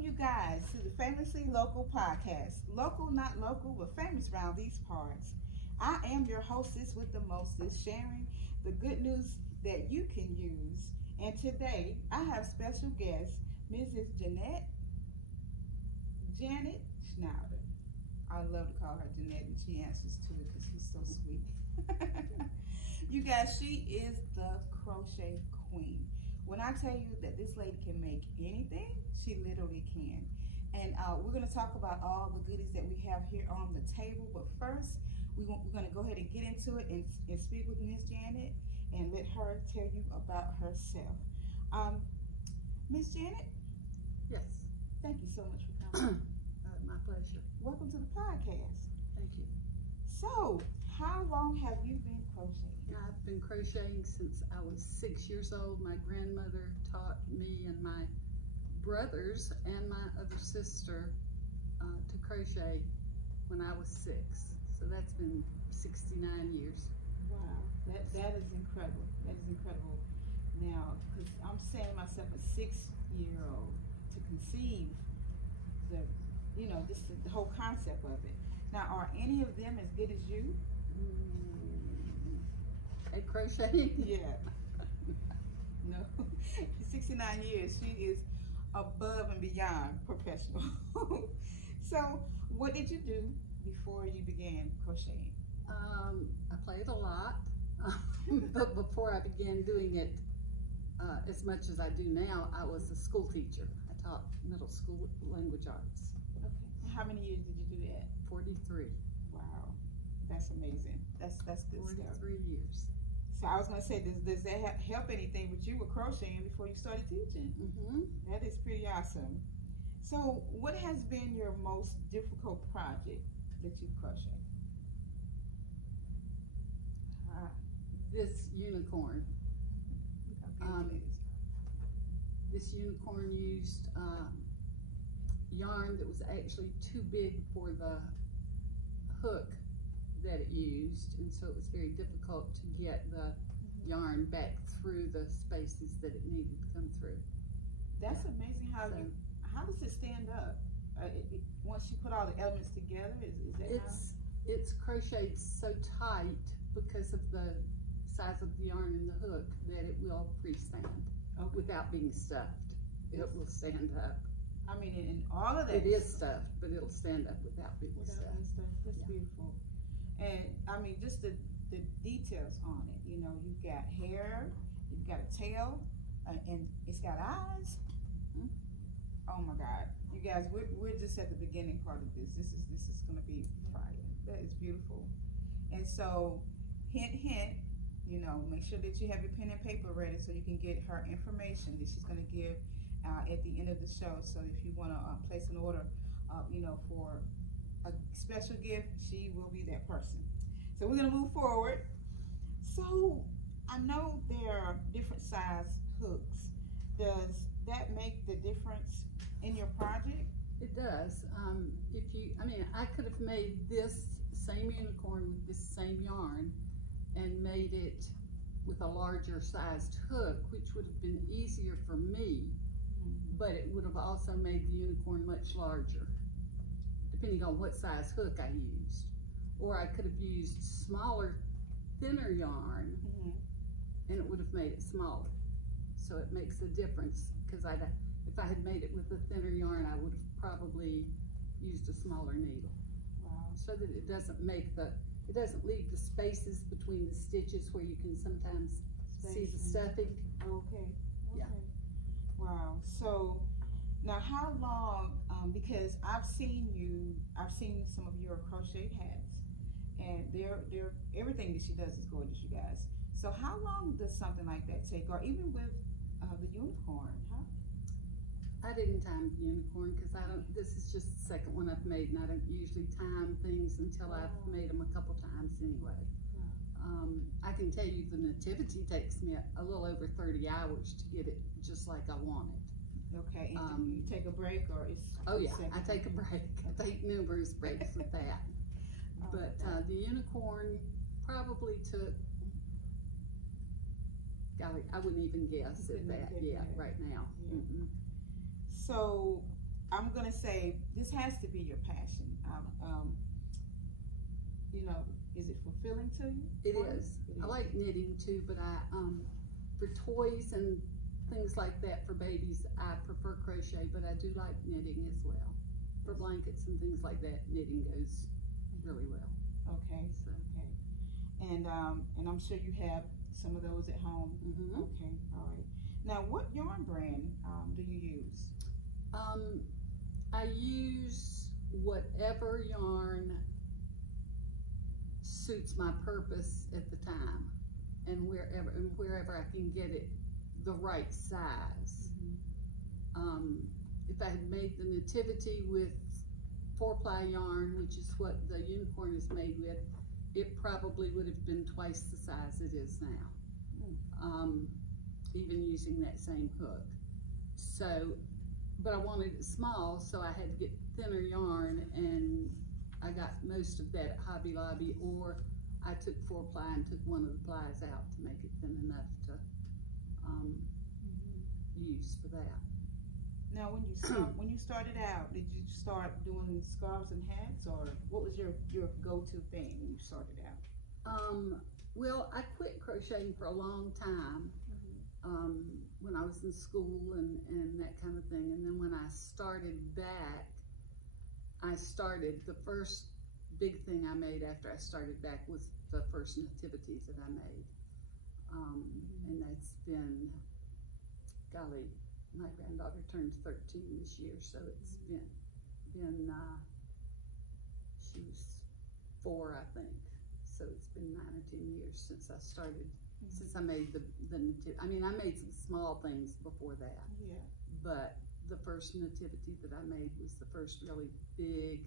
Welcome you guys to the Famously Local podcast. Local, not local, but famous around these parts. I am your hostess with the mostest, sharing the good news that you can use. And today, I have special guest, Mrs. Janice Schneider. I love to call her Jeanette, and she answers to it because she's so sweet. You guys, she is the Crochet Queen. When I tell you that this lady can make anything, she literally can. And we're going to talk about all the goodies that we have here on the table. But first, we're going to go ahead and get into it and speak with Miss Janet and let her tell you about herself. Miss Janet? Yes. Thank you so much for coming. My pleasure. Welcome to the podcast. Thank you. So, how long have you been crocheting? I've been crocheting since I was 6 years old. My grandmother taught me and my brothers and my other sister to crochet when I was 6. So that's been 69 years. Wow, that is incredible. That is incredible. Now, because I'm saying myself a 6-year-old to conceive just the whole concept of it. Now, are any of them as good as you? At crocheting? Yeah. No. 69 years. She is above and beyond professional. So, what did you do before you began crocheting? I played a lot, but before I began doing it as much as I do now, I was a school teacher. I taught middle school language arts. Okay. How many years did you do that? 43. Wow, that's amazing. That's good 43 stuff. years. So I was gonna say, does that help anything with you with crocheting before you started teaching? Mm-hmm. That is pretty awesome. So, what has been your most difficult project that you've crocheted? This unicorn. This unicorn used yarn that was actually too big for the hook that it used, and so it was very difficult to get the yarn back through the spaces that it needed to come through. That's amazing. How does it stand up? Once you put all the elements together, is that it's crocheted so tight because of the size of the yarn in the hook that it will freestand without being stuffed. It will stand up. I mean, in all of that. It is stuffed, but it'll stand up without being stuffed. That's beautiful. And I mean, just the details on it. You know, you've got hair, you've got a tail, and it's got eyes. Oh my God, you guys, we're just at the beginning part of this. This is going to be fire. That is beautiful. And so, hint, hint. Make sure that you have your pen and paper ready so you can get her information that she's going to give at the end of the show. So if you want to place an order, for a special gift, she will be that person. So we're going to move forward. So I know there are different size hooks. Does that make the difference in your project? It does. I could have made this same unicorn with this same yarn and made it with a larger sized hook, which would have been easier for me, but it would have also made the unicorn much larger, depending on what size hook I used. Or I could have used smaller, thinner yarn, and it would have made it smaller. So it makes a difference, because if I had made it with a thinner yarn, I would have probably used a smaller needle. Wow. So that it doesn't leave the spaces between the stitches where you can sometimes see the stuffing. Okay. Yeah. Wow. So now how long, because I've seen some of your crocheted hats, and they're everything that she does is gorgeous, you guys. So how long does something like that take? Or even with the unicorn, huh? I didn't time the unicorn because this is just the second one I've made, and I don't usually time things until I've made them a couple times anyway. I can tell you the nativity takes me a little over 30 hours to get it just like I want it. Okay, and you take a break, or it's I take a break. I take numerous breaks with that. But the unicorn probably took, golly, I wouldn't even guess at that yet right now. Yeah. So I I'm gonna say this has to be your passion. You know, is it fulfilling to you? It is. I like knitting too, but for toys and things like that for babies, I prefer crochet, but I do like knitting as well. For blankets and things like that, knitting goes really well. Okay, So. okay. And I'm sure you have some of those at home. Mm-hmm. Okay, all right. Now, what yarn brand do you use? I use whatever yarn suits my purpose at the time, and wherever I can get it the right size. Mm-hmm. If I had made the nativity with 4-ply yarn, which is what the unicorn is made with, it probably would have been twice the size it is now, even using that same hook. So, but I wanted it small, so I had to get thinner yarn, and I got most of that at Hobby Lobby, or I took 4-ply and took one of the plies out to make it thin enough to use for that. Now, when you started out, did you start doing scarves and hats, or what was your go-to thing when you started out? Well, I quit crocheting for a long time. When I was in school and that kind of thing. And then when I started back, the first big thing I made after I started back was the first nativities that I made. And that's been, golly, my granddaughter turned 13 this year, so it's been she was 4, I think. So it's been 9 or 10 years since I started. Since I made the nativity. I mean, I made some small things before that. Yeah. But the first nativity that I made was the first really big,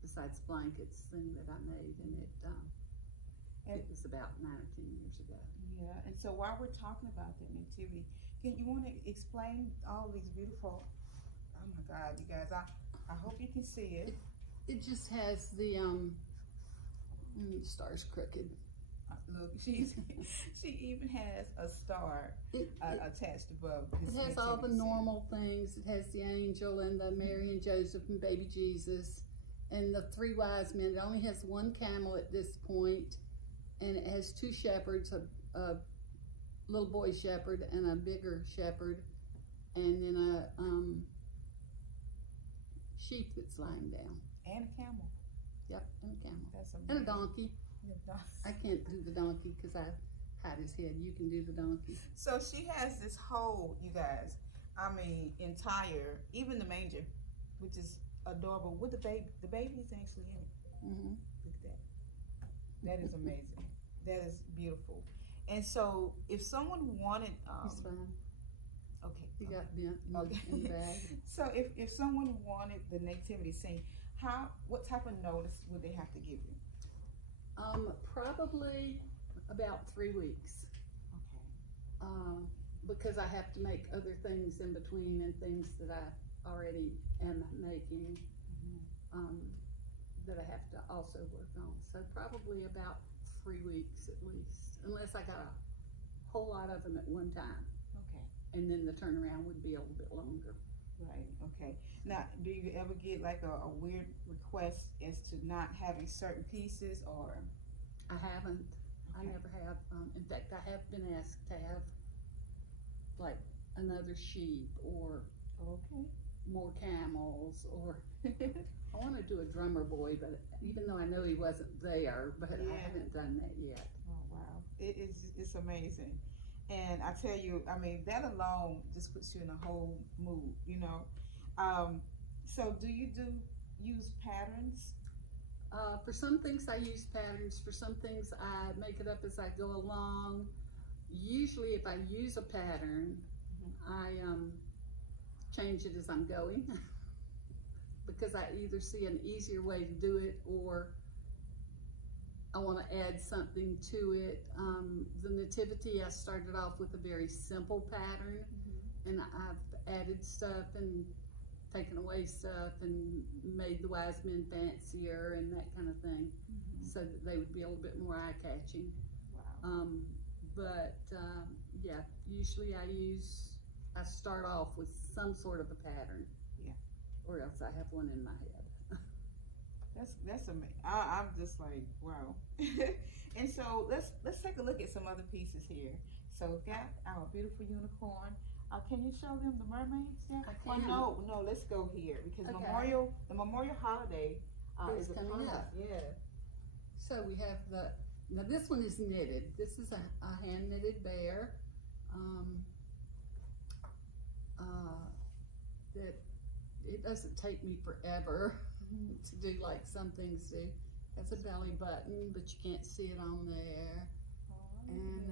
besides blankets, thing that I made, and it was about 9 or 10 years ago. Yeah. And so while we're talking about the nativity, you want to explain all these beautiful? Oh my God, you guys! I hope you can see it. It just has the star's crooked. Look, she even has a star attached above. It has all the normal things. It has the angel and the Mary and Joseph and baby Jesus and the 3 wise men. It only has 1 camel at this point, and it has 2 shepherds, a little boy shepherd and a bigger shepherd, and then a sheep that's lying down. And a camel. Yep, and a camel. That's amazing. And a donkey. I can't do the donkey because I hide his head. You can do the donkey. So she has this whole, you guys, I mean, entire, even the manger, which is adorable, with the baby. The baby's actually in it. Look at that. That is amazing. That is beautiful. And so if someone wanted, He's fine. Okay. He got bent in the bag. So if someone wanted the nativity scene, what type of notice would they have to give you? Probably about 3 weeks. Okay. Because I have to make other things in between and things that I already am making, that I have to also work on. So probably about 3 weeks at least, unless I got a whole lot of them at one time. Okay. And then the turnaround would be a little bit longer. Right, okay. Now, do you ever get like a weird request as to not having certain pieces, or? I haven't. Okay. I never have. In fact, I have been asked to have like another sheep or more camels, or I want to do a drummer boy, but even though I know he wasn't there, but I haven't done that yet. Oh, wow. It's amazing. And I tell you, I mean, that alone just puts you in a whole mood, you know. So do you use patterns? For some things I use patterns. For some things I make it up as I go along. Usually if I use a pattern, I change it as I'm going because I either see an easier way to do it, or I want to add something to it. The nativity, I started off with a very simple pattern, and I've added stuff and taken away stuff and made the wise men fancier and that kind of thing, so that they would be a little bit more eye-catching. Wow. Yeah, usually I start off with some sort of a pattern. Yeah. or else I have one in my head. That's amazing. I'm just like, wow. And so let's take a look at some other pieces here. So we've got our beautiful unicorn. Can you show them the mermaids yet? I can. Well, no, let's go here because Okay. the Memorial holiday Is coming upon us. up. Yeah. So we have now this one is knitted. This is a hand knitted bear. That it doesn't take me forever to do like some things do. Has a belly button, but you can't see it on there. Oh, And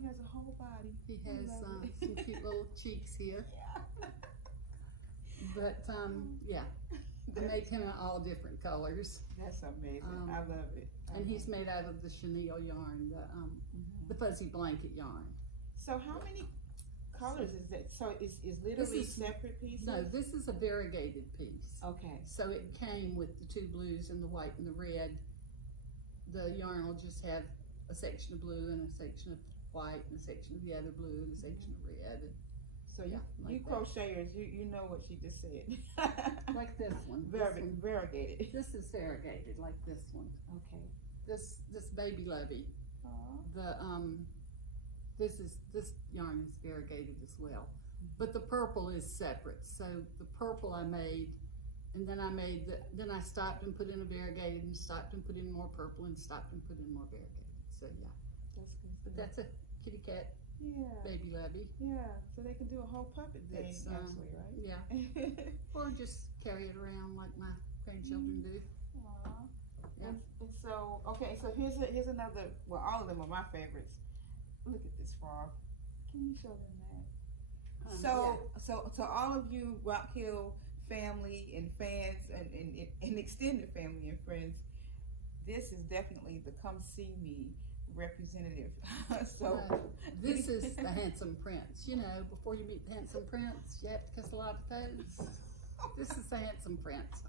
he has a whole body. he has love it. some cute little cheeks here. Yeah. But yeah, I made him in all different colors. That's amazing. I love it. And he's made out of the chenille yarn, the fuzzy blanket yarn. So how many colors is that? So it's literally separate pieces? No, this is a variegated piece. Okay. So it came with the two blues and the white and the red. The yarn will just have a section of blue and a section of white and a section of the other blue and a section of red. So yeah, you like crocheters, you know what she just said. Like this one. Variegated. This is variegated, like this one. Okay. This baby lovey. Aww. This yarn is variegated as well, but the purple is separate. So the purple I made, and then then I stopped and put in a variegated, and stopped and put in more purple, and stopped and put in more variegated. So yeah, That's good. but that's a kitty cat Yeah. baby lovey. Yeah. So they can do a whole puppet thing, It's, actually, right? Yeah, or just carry it around like my grandchildren do. Aww. Yeah. And so, okay, so here's another. Well, all of them are my favorites. Look at this frog. Can you show them that? So all of you Rock Hill family and fans and extended family and friends, this is definitely the come see me representative. So this is the handsome prince. You know, before you meet the handsome prince, you have to kiss a lot of toes. This is the handsome prince.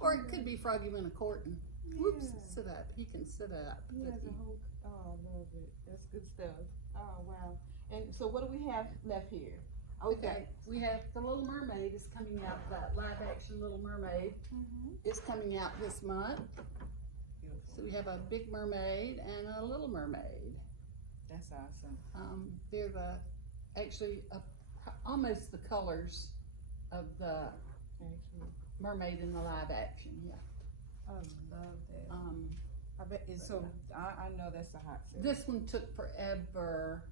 Or it could be Froggy Wintercorton. Whoops, sit up. He can sit up. He has a whole, oh, I love it. That's good stuff. Oh, wow. And so what do we have left here? Okay, we have the Little Mermaid is coming out. That live action Little Mermaid is coming out this month. Beautiful. So we have a Big Mermaid and a Little Mermaid. That's awesome. They're actually almost the colors of the mermaid in the live action. Yeah. I love that. I bet it's so. I know that's a hot sale. This one took forever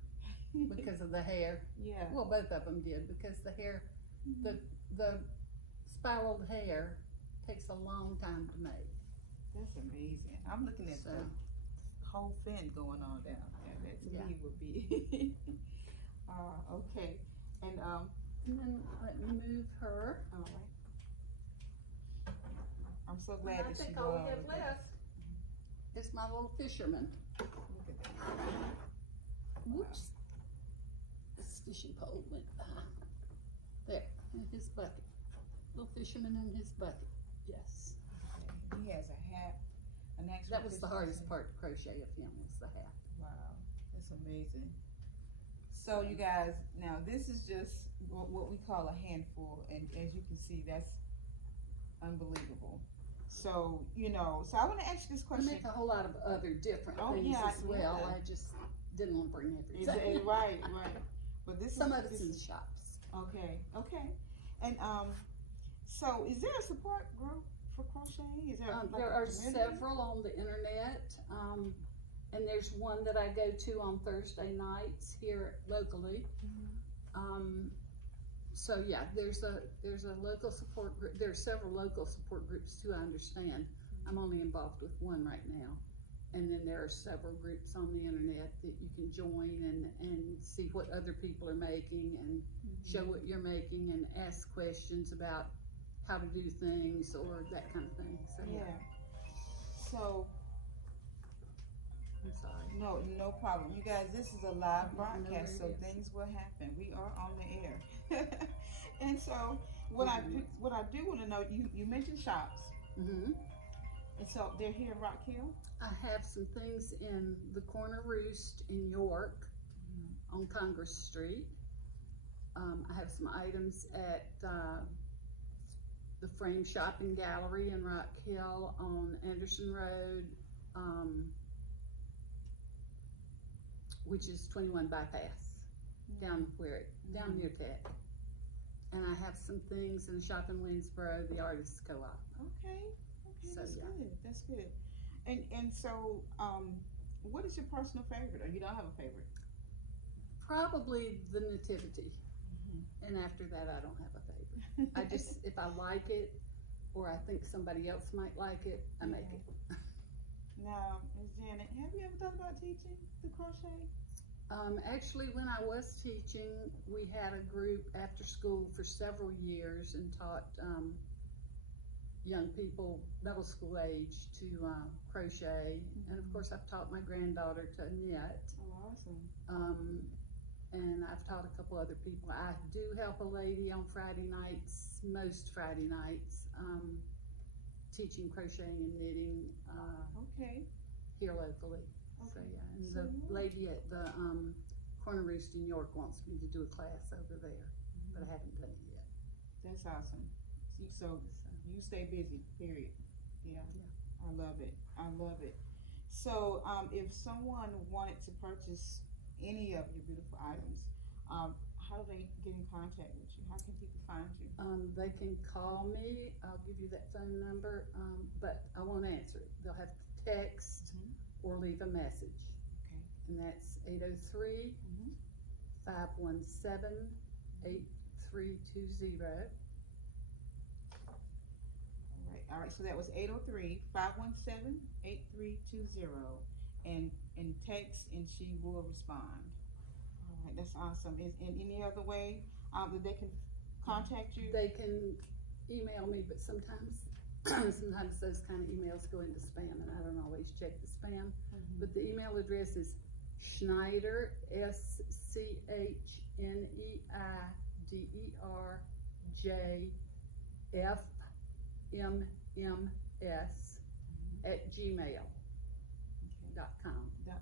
because of the hair. Yeah. Well, both of them did because the hair, the spiraled hair, takes a long time to make. That's amazing. I'm looking at the whole fin going on down there. That to me would be. Okay. And then let me move her. All right. I'm so glad that I she think all we have loved left is my little fisherman. Look at that. Whoops. This fishing pole went behind. There, in his bucket. Little fisherman in his bucket. Yes. Okay. He has a hat. An actual That was the fisherman's hardest hat. part to crochet of him, was the hat. Wow, that's amazing. So you guys, now this is just what we call a handful, and as you can see, that's unbelievable. So, so I want to ask you this I question. make a whole lot of other different things as well. Yeah. I just didn't want to bring everything. Right. But this Some is, of it's in the shops. Okay. And so is there a support group for crocheting? Is there? There are several on the internet, and there's one that I go to on Thursday nights here locally. So yeah, there's a local support group. There are several local support groups too, I understand. I'm only involved with one right now. And then there are several groups on the internet that you can join and see what other people are making and show what you're making and ask questions about how to do things or that kind of thing. So yeah. So I'm sorry. No problem. You guys, this is a live broadcast, so things will happen. We are on the air. And so what I do want to know, you mentioned shops. And so they're here in Rock Hill? I have some things in the Corner Roost in York on Congress Street. I have some items at Frame Shop and Gallery in Rock Hill on Anderson Road, which is 21 Bypass, down near Tech. And I have some things in a shop in Winsboro, the Artists Co-op. Okay, So, that's yeah. good. That's good. And so, what is your personal favorite, or you don't have a favorite? Probably the Nativity. And after that, I don't have a favorite. I just, if I like it, or I think somebody else might like it, I make it. Now, Ms. Janet, have you ever thought about teaching the crochet? Actually, when I was teaching, we had a group after school for several years and taught young people, middle school age, to crochet. And of course, I've taught my granddaughter to knit. Oh, awesome. And I've taught a couple other people. I do help a lady on Friday nights, most Friday nights, teaching crocheting and knitting here locally. So yeah, and the lady at the Corner Roost in York wants me to do a class over there, but I haven't done it yet. That's awesome. So you stay busy, period. Yeah. I love it. I love it. So if someone wanted to purchase any of your beautiful items, how do they get in contact with you? How can people find you? They can call me. I'll give you that phone number, but I won't answer it. They'll have to text or leave a message. Okay. And that's 803-517-8320. All right, so that was 803-517-8320, and text, and she will respond. All right, that's awesome. Is in any other way that they can contact you? They can email me, but sometimes sometimes those kind of emails go into spam, and I don't always check the spam. But the email address is Schneider, SCHNEIDERJFMMS@gmail.com. All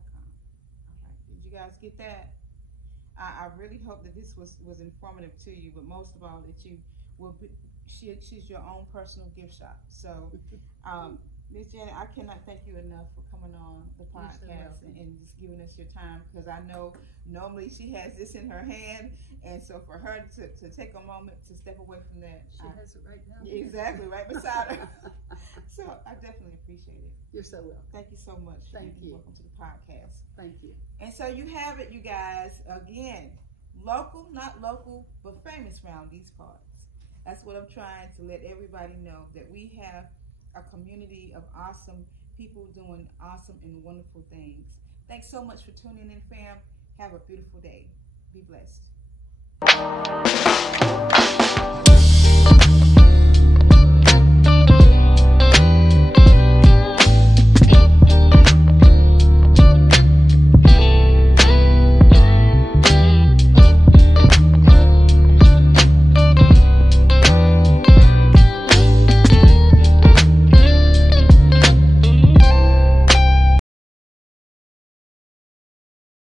right, did you guys get that? I really hope that this was informative to you, but most of all that you will be, she's your own personal gift shop. So Ms. Janet, I cannot thank you enough for coming on the podcast and just giving us your time, because I know normally she has this in her hand, and so for her to take a moment to step away from that, she has it right now. Exactly, right beside her. So I definitely appreciate it. You're so welcome. Thank you so much. Thank you. Welcome to the podcast. Thank you. And so you have it, you guys. Again, local, not local, but famous around these parts. That's what I'm trying to let everybody know, that we have a community of awesome people doing awesome and wonderful things. Thanks so much for tuning in, fam. Have a beautiful day. Be blessed.